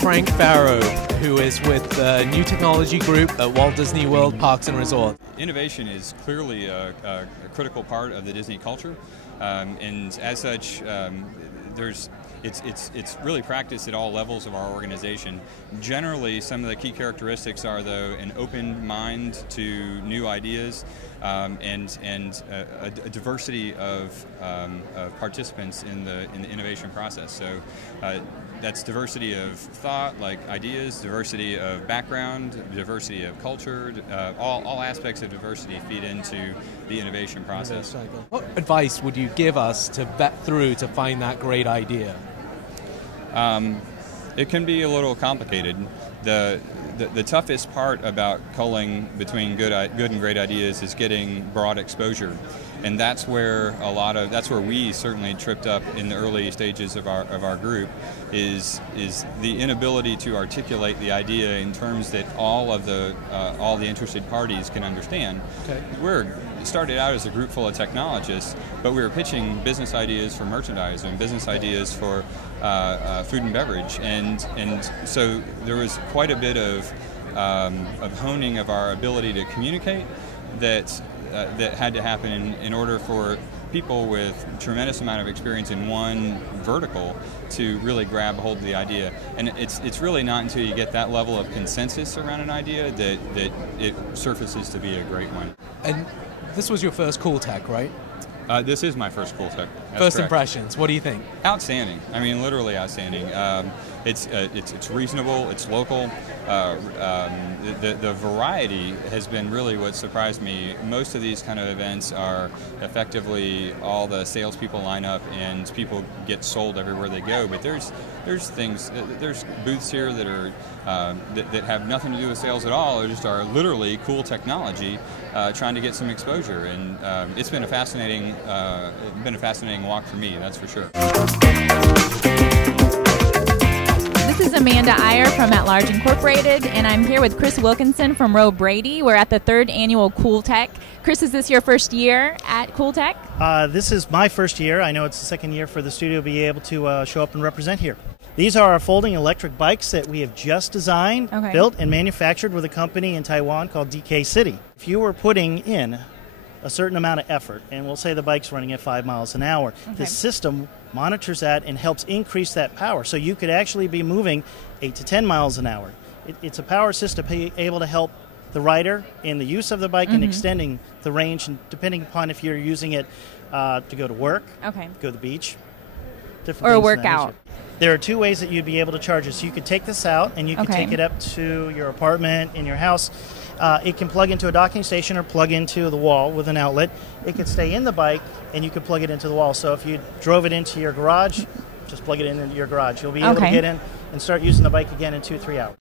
Frank Farrow, who is with the New Technology Group at Walt Disney World Parks and Resorts. Innovation is clearly a critical part of the Disney culture, and as such, it's really practiced at all levels of our organization. Generally, some of the key characteristics are, though, an open mind to new ideas and a diversity of participants in the innovation process. So that's diversity of thought, like ideas, diversity of background, diversity of culture. All aspects of diversity feed into the innovation process. What advice would you give us to vet through to find that great idea? It can be a little complicated. The toughest part about culling between good and great ideas is getting broad exposure, and that's where we certainly tripped up in the early stages of our group, is the inability to articulate the idea in terms that all the interested parties can understand. Okay. We're started out as a group full of technologists, but we were pitching business ideas for merchandise and business ideas for food and beverage, and so there was quite a bit of honing of our ability to communicate that had to happen in order for people with tremendous amount of experience in one vertical to really grab hold of the idea. And it's really not until you get that level of consensus around an idea that it surfaces to be a great one. And this was your first coolTECH, right? This is my first coolTECH. First impressions, what do you think? Outstanding. I mean, literally outstanding. It's reasonable. It's local. The variety has been really what surprised me. Most of these kind of events are effectively all the salespeople line up and people get sold everywhere they go. But there's booths here that are that have nothing to do with sales at all. They just are literally cool technology, trying to get some exposure. And it's been a fascinating walk for me. That's for sure. This is Amanda Iyer from At Large Incorporated, and I'm here with Chris Wilkinson from Roe Brady. We're at the 3rd annual coolTECH. Chris, is this your first year at coolTECH? This is my first year. I know it's the second year for the studio to be able to show up and represent here. These are our folding electric bikes that we have just designed, built, and manufactured with a company in Taiwan called DK City. If you were putting in a certain amount of effort, and we'll say the bike's running at 5 miles an hour, the system monitors that and helps increase that power. So you could actually be moving 8 to 10 miles an hour. It's a power system able to help the rider in the use of the bike and extending the range, and depending upon if you're using it to go to work, go to the beach, different or things a workout. There are 2 ways that you'd be able to charge it. So you could take this out and you could take it up to your apartment, in your house. It can plug into a docking station or plug into the wall with an outlet. It could stay in the bike and you could plug it into the wall. So if you drove it into your garage, just plug it into your garage. You'll be able to get in and start using the bike again in 2 or 3 hours.